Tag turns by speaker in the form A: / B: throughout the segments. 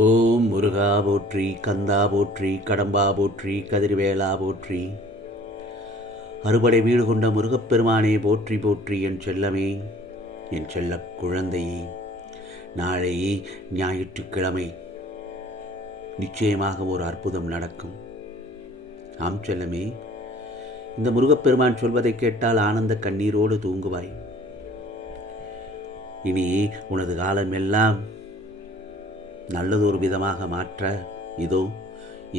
A: ஓம் முருகா போற்றி கந்தா போற்றி கடம்பா போற்றி கதிர்வேலா போற்றி. அறுபடை வீடு கொண்ட முருகப்பெருமானே போற்றி போற்றி என் செல்லமே என் செல்ல குழந்தையே. நாளை ஞாயிற்றுக்கிழமை நிச்சயமாக ஒரு அற்புதம் நடக்கும். ஆம் செல்லமே இந்த முருகப்பெருமான் சொல்வதை கேட்டால் ஆனந்த கண்ணீரோடு தூங்குவாய். இனி உனது காலம் எல்லாம் நல்லதொரு விதமாக மாற்ற இதோ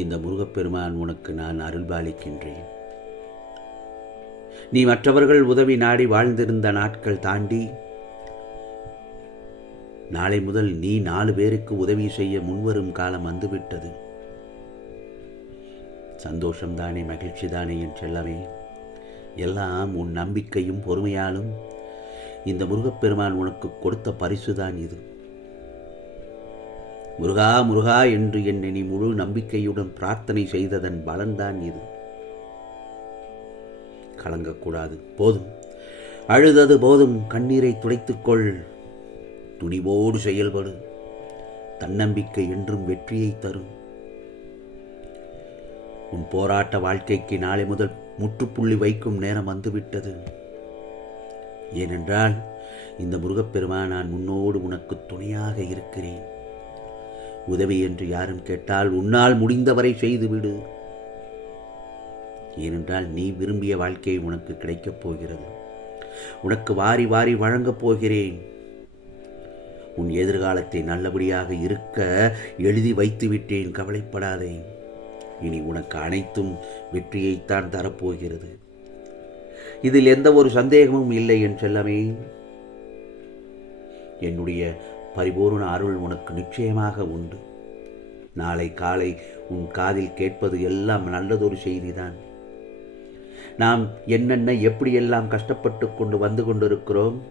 A: இந்த முருகப்பெருமான் உனக்கு நான் அருள்பாலிக்கின்றேன். நீ மற்றவர்கள் உதவி நாடி வாழ்ந்திருந்த நாட்கள் தாண்டி நாளை முதல் நீ நாலு பேருக்கு உதவி செய்ய முன்வரும் காலம் வந்துவிட்டது. சந்தோஷம்தானே மகிழ்ச்சி தானே என் செல்லவே எல்லாம் உன் நம்பிக்கையும் பொறுமையாலும் இந்த முருகப்பெருமான் உனக்கு கொடுத்த பரிசுதான் இது. முருகா முருகா என்று என்னை நீ முழு நம்பிக்கையுடன் பிரார்த்தனை செய்ததன் பலன்தான் இது. கலங்கக்கூடாது. போதும். அழுதது போதும். கண்ணீரை துடைத்துக்கொள். துணிவோடு செயல்படு. தன்னம்பிக்கை என்றும் வெற்றியை தரும் உன் போராட்ட வாழ்க்கைக்கு நாளை முதல் முற்றுப்புள்ளி வைக்கும் நேரம் வந்துவிட்டது. ஏனென்றால் இந்த முருகப்பெருமா நான் உன்னோடு உனக்கு துணையாக இருக்கிறேன். உதவி என்று யாரும் கேட்டால் உன்னால் முடிந்தவரை செய்துவிடு. ஏனென்றால் நீ விரும்பிய வாழ்க்கை உனக்கு கிடைக்கப் போகிறது. உனக்கு வாரி வாரி வழங்கப் போகிறேன். உன் எதிர்காலத்தை நல்லபடியாக இருக்க எழுதி வைத்து விட்டேன் கவலைப்படாதே. இனி உனக்கு அனைத்தும் வெற்றியைத்தான் தரப்போகிறது. இதில் எந்த ஒரு சந்தேகமும் இல்லை என் செல்லமே. என்னுடைய பரிபூர்ண அருள் உனக்கு நிச்சயமாக உண்டு. நாளை காலை உன் காதில் கேட்பது எல்லாம் நல்லதொரு செய்திதான். நாம் என்னென்ன எப்படியெல்லாம் கஷ்டப்பட்டு கொண்டு வந்து கொண்டிருக்கிறோம்?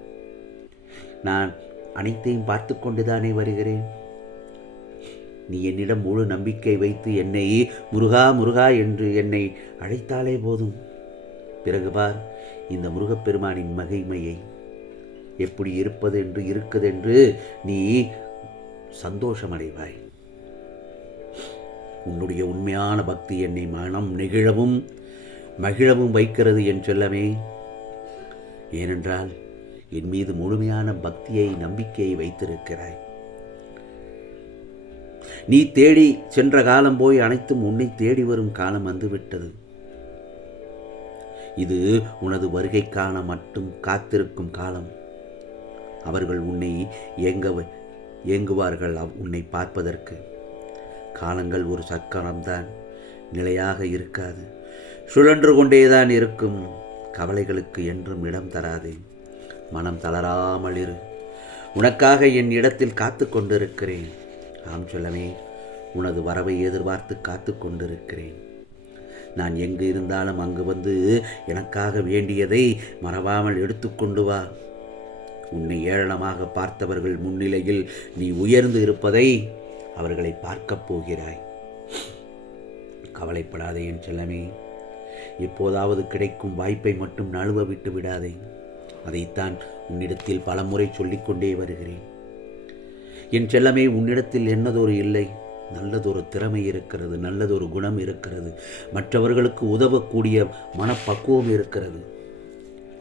A: நான் அனைத்தையும் பார்த்து கொண்டுதானே வருகிறேன். நீ என்னிடம் முழு நம்பிக்கை வைத்து என்னை முருகா முருகா என்று என்னை அழைத்தாலே போதும். பிறகு பார் இந்த முருகப்பெருமானின் மகிமையை எப்படி இருப்பது என்று இருக்குதென்று நீ சந்தோஷமடைவாய். உன்னுடைய உண்மையான பக்தி என்னை மனம் நெகிழவும் மகிழவும் வைக்கிறது என் செல்லமே. ஏனென்றால் என் மீது முழுமையான பக்தியை நம்பிக்கையை வைத்திருக்கிறாய். நீ தேடி சென்ற காலம் போய் அனைத்தும் உன்னை தேடி வரும் காலம் வந்துவிட்டது. இது உனது வருகைக்கான மட்டும் காத்திருக்கும் காலம். அவர்கள் உன்னை ஏங்க ஏங்குவார்கள் அவ்- உன்னை பார்ப்பதற்கு. காலங்கள் ஒரு சக்கரம்தான் நிலையாக இருக்காது. சுழன்று கொண்டேதான் இருக்கும் கவலைகளுக்கு என்றும் இடம் தராதே. மனம் தளராமல் இரு உனக்காக என் இடத்தில் காத்து கொண்டிருக்கிறேன். ஆம் சொல்லவே உனது வரவை எதிர்பார்த்து காத்து கொண்டிருக்கிறேன். நான் எங்கு இருந்தாலும் அங்கு வந்து எனக்காக வேண்டியதை மறவாமல் எடுத்துக்கொண்டு வா. உன்னை ஏளனமாக பார்த்தவர்கள் முன்னிலையில் நீ உயர்ந்து இருப்பதை அவர்களை பார்க்கப் போகிறாய். கவலைப்படாதே என் செல்லமே. எப்போதாவது கிடைக்கும் வாய்ப்பை மட்டும் நழுவ விட்டு விடாதே. அதைத்தான் உன்னிடத்தில் பலமுறை சொல்லிக்கொண்டே வருகிறேன். என் செல்லமே உன்னிடத்தில் என்னதொரு இல்லை. நல்லதொரு திறமை இருக்கிறது நல்லதொரு குணம் இருக்கிறது. மற்றவர்களுக்கு உதவக்கூடிய மனப்பக்குவம் இருக்கிறது.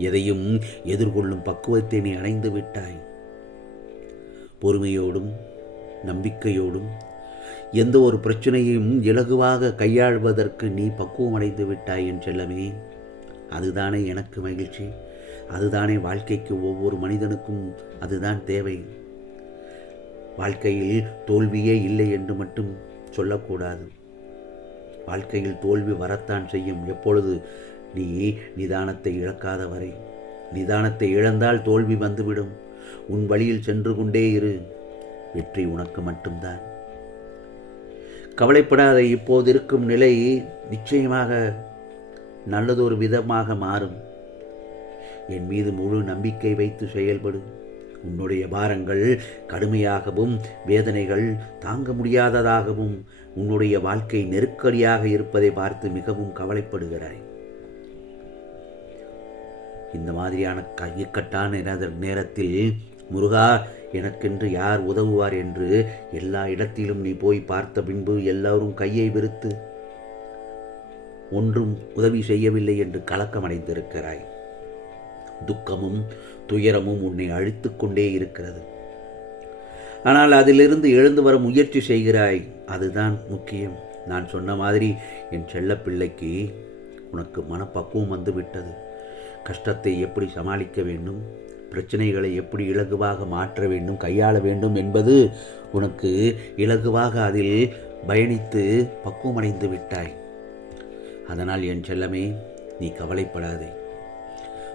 A: எதையும் எதிர்கொள்ளும் பக்குவத்தை நீ அடைந்து விட்டாய். பொறுமையோடும் நம்பிக்கையோடும் எந்த ஒரு பிரச்சனையையும் இலகுவாக கையாள்வதற்கு நீ பக்குவம் அடைந்து விட்டாய் என் செல்லமே. அதுதானே எனக்கு மகிழ்ச்சி. அதுதானே வாழ்க்கைக்கு ஒவ்வொரு மனிதனுக்கும் அதுதான் தேவை. வாழ்க்கையில் தோல்வியே இல்லை என்று மட்டும் சொல்லக்கூடாது. வாழ்க்கையில் தோல்வி வரத்தான் செய்யும். எப்பொழுது நீ நிதானத்தை இழக்காத வரை நிதானத்தை இழந்தால் தோல்வி வந்துவிடும். உன் வழியில் சென்று கொண்டே இரு. வெற்றி உனக்கு மட்டும்தான். கவலைப்படாத இப்போது இருக்கும் நிலை நிச்சயமாக நல்லதொரு விதமாக மாறும். என் மீது முழு நம்பிக்கை வைத்து செயல்படு. உன்னுடைய பாரங்கள் கடுமையாகவும் வேதனைகள் தாங்க முடியாததாகவும் உன்னுடைய வாழ்க்கை நெருக்கடியாக இருப்பதை பார்த்து மிகவும் கவலைப்படுகிறாய். இந்த மாதிரியான கையக்கட்டான நேரத்தில் முருகா எனக்கென்று யார் உதவுவார் என்று எல்லா இடத்திலும் நீ போய் பார்த்த பின்பு எல்லாரும் கையை விரித்து ஒன்றும் உதவி செய்யவில்லை என்று கலக்கமடைந்திருக்கிறாய் துக்கமும் துயரமும் உன்னை அழித்துக் கொண்டே இருக்கிறது. ஆனால் அதிலிருந்து எழுந்து வர முயற்சி செய்கிறாய். அதுதான் முக்கியம். நான் சொன்ன மாதிரி என் செல்ல பிள்ளைக்கு உனக்கு மனப்பக்குவம் வந்துவிட்டது கஷ்டத்தை எப்படி சமாளிக்க வேண்டும்? பிரச்சனைகளை எப்படி இலகுவாக மாற்ற வேண்டும்? கையாள வேண்டும் என்பது உனக்கு இலகுவாக அதில் பயணித்து பக்குவமடைந்து விட்டாய். அதனால் என் செல்லமே நீ கவலைப்படாதே.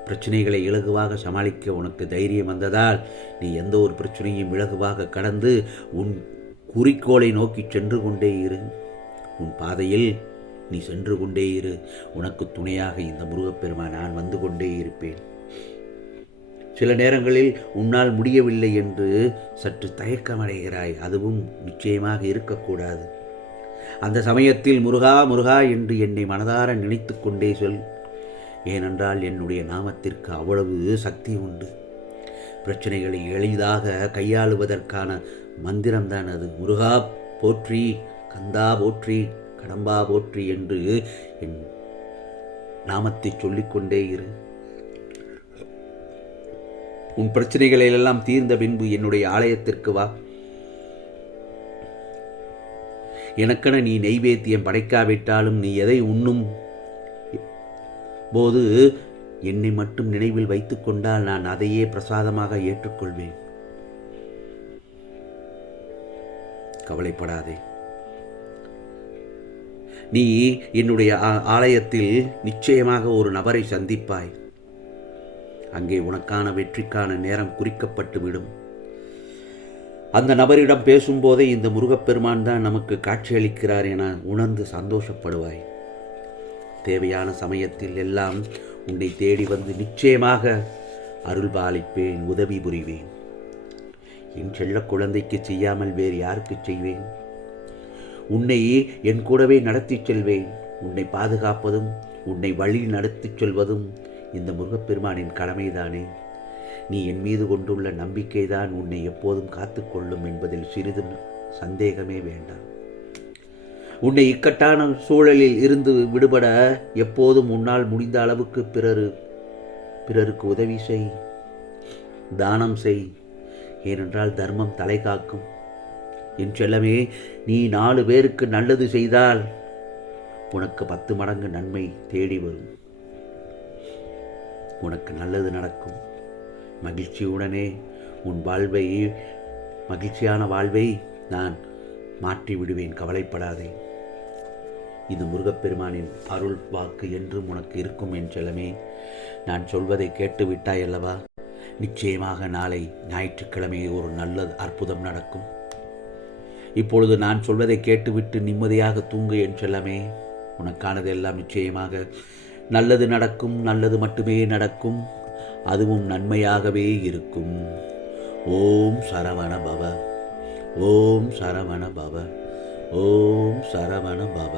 A: பிரச்சனைகளை இலகுவாக சமாளிக்க உனக்கு தைரியம் வந்ததால் நீ எந்த ஒரு பிரச்சனையும் இலகுவாக கடந்து உன் குறிக்கோளை நோக்கி சென்று கொண்டே இரு. உன் பாதையில் நீ சென்று கொண்டே இரு. உனக்கு துணையாக இந்த முருகப்பெருமான் நான் வந்து கொண்டே இருப்பேன். சில நேரங்களில் உன்னால் முடியவில்லை என்று சற்று தயக்கமடைகிறாய். அதுவும் நிச்சயமாக இருக்கக்கூடாது. அந்த சமயத்தில் முருகா முருகா என்று என்னை மனதார நினைத்து கொண்டே சொல். ஏனென்றால் என்னுடைய நாமத்திற்கு அவ்வளவு சக்தி உண்டு. பிரச்சனைகளை எளிதாக கையாளுவதற்கான மந்திரம்தான் அது. முருகா போற்றி கந்தா போற்றி. கடம்பா போற்றி என்று என் நாமத்தை சொல்லிக்கொண்டே இரு. உன் பிரச்சனைகளை எல்லாம் தீர்ந்த பின்பு என்னுடைய ஆலயத்திற்கு வா. எனக்கென நீ நெய்வேத்தியம் படைக்காவிட்டாலும் நீ எதை உண்ணும்? போது என்னை மட்டும் நினைவில் வைத்துக் கொண்டால் நான் அதையே பிரசாதமாக ஏற்றுக்கொள்வேன். கவலைப்படாதே. நீ என்னுடைய ஆ- ஆலயத்தில் நிச்சயமாக ஒரு நபரை சந்திப்பாய். அங்கே உனக்கான வெற்றிக்கான நேரம் குறிக்கப்பட்டுவிடும் அந்த நபரிடம் பேசும்போதே இந்த முருகப்பெருமான் தான் நமக்கு காட்சியளிக்கிறார் என உணர்ந்து சந்தோஷப்படுவாய். தேவையான சமயத்தில் எல்லாம் உன்னை தேடி வந்து நிச்சயமாக அருள் பாலிப்பேன் உதவி புரிவேன். என் செல்ல குழந்தைக்கு செய்யாமல் வேறு யாருக்கு செய்வேன்? உன்னை என் கூடவே நடத்திச் செல்வேன். உன்னை பாதுகாப்பதும் உன்னை வழி நடத்திச் செல்வதும் இந்த முருகப்பெருமானின் கடமைதானே. நீ என் மீது கொண்டுள்ள நம்பிக்கைதான் உன்னை எப்போதும் காத்துக்கொள்ளும் என்பதில் சிறிதும் சந்தேகமே வேண்டாம். உன்னை இக்கட்டான சூழலில் இருந்து விடுபட எப்போதும் உன்னால் முடிந்த அளவுக்கு பிறரு பிறருக்கு உதவி செய் தானம் செய். ஏனென்றால் தர்மம் தலை காக்கும். என் செல்லமே நீ நாலு பேருக்கு நல்லது செய்தால் உனக்கு பத்து மடங்கு நன்மை தேடி வரும். உனக்கு நல்லது நடக்கும். மகிழ்ச்சியுடனே உன் வாழ்வை மகிழ்ச்சியான வாழ்வை நான் மாற்றி விடுவேன் கவலைப்படாதே. இது முருகப்பெருமானின் அருள் வாக்கு என்றும் உனக்கு இருக்கும் என் செல்லமே. நான் சொல்வதை கேட்டு விட்டாய் அல்லவா? நிச்சயமாக நாளை ஞாயிற்றுக்கிழமை ஒரு நல்ல அற்புதம் நடக்கும். இப்பொழுது நான் சொல்வதை கேட்டுவிட்டு நிம்மதியாக தூங்கு என் செல்லமே. உனக்கானது எல்லாம் நிச்சயமாக. நல்லது நடக்கும் நல்லது மட்டுமே நடக்கும். அதுவும் நன்மையாகவே இருக்கும். ஓம் சரவண பவ. ஓம் சரவண பவ. ஓம் சரவண பவ.